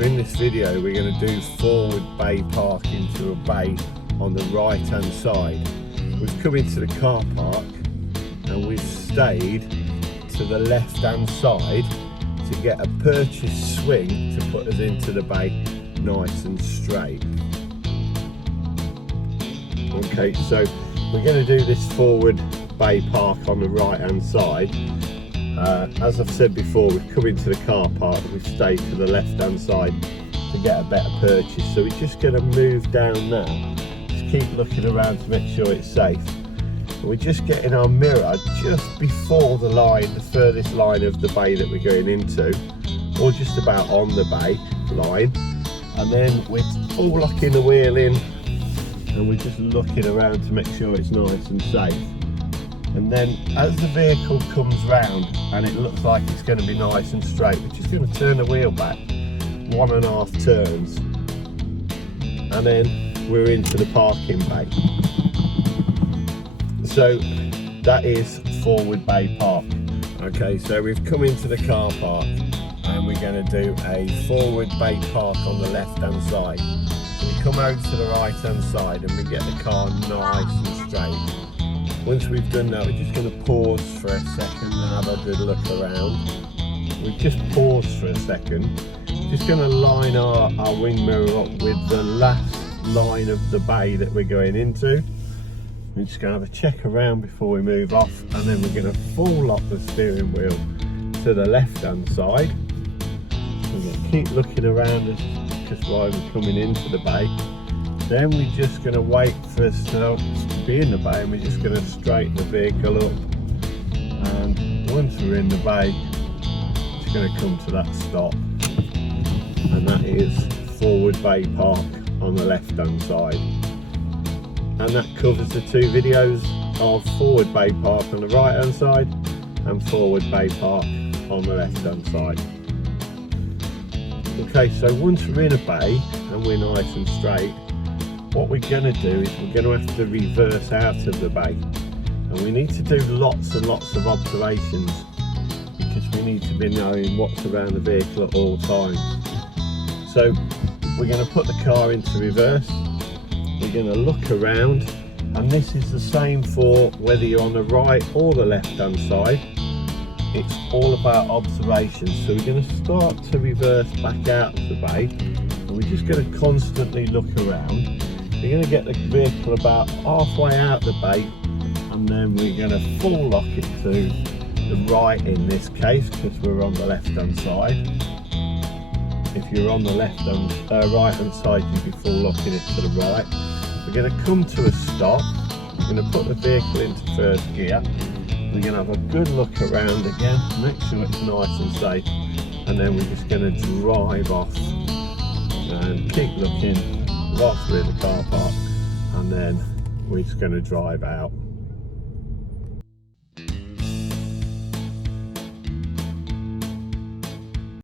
So in this video we're going to do forward bay park into a bay on the right hand side. We've come into the car park and we've stayed to the left hand side to get a purchase swing to put us into the bay nice and straight. Okay, so we're going to do this forward bay park on the right hand side. As I've said before, we've come into the car park, we've stayed to the left hand side to get a better purchase. So we're just going to move down now, just keep looking around to make sure it's safe. And we're just getting our mirror just before the line, the furthest line of the bay that we're going into, or just about on the bay line. And then we're full locking the wheel in and we're just looking around to make sure it's nice and safe. And then as the vehicle comes round and it looks like it's going to be nice and straight, we're just going to turn the wheel back 1.5 turns and then we're into the parking bay. So that is forward bay park. Okay, so we've come into the car park and we're going to do a forward bay park on the left hand side. So we come over to the right hand side and we get the car nice and straight. Once we've done that, we're just going to pause for a second and have a good look around. We've just paused for a second. Just going to line our wing mirror up with the last line of the bay that we're going into. We're just going to have a check around before we move off, and then we're going to full lock the steering wheel to the left hand side. We're going to keep looking around just while we're coming into the bay. Then we're just going to wait for us to be in the bay, and we're just going to straighten the vehicle up. And once we're in the bay, it's going to come to that stop, and that is forward bay park on the left hand side. And that covers the two videos of forward bay park on the right hand side and forward bay park on the left hand side. Okay, so once we're in a bay and we're nice and straight, what we're going to do is we're going to have to reverse out of the bay, and we need to do lots and lots of observations because we need to be knowing what's around the vehicle at all times. So we're going to put the car into reverse, we're going to look around, and this is the same for whether you're on the right or the left hand side. It's all about observations. So we're going to start to reverse back out of the bay, and we're just going to constantly look around. We're going to get the vehicle about halfway out the bay, and then we're going to full lock it to the right in this case because we're on the left hand side. If you're on the right hand side, you'd be full locking it to the right. We're going to come to a stop. We're going to put the vehicle into first gear. We're going to have a good look around again, make sure it's nice and safe, and then we're just going to drive off and keep looking right through the car park, and then we're just going to drive out.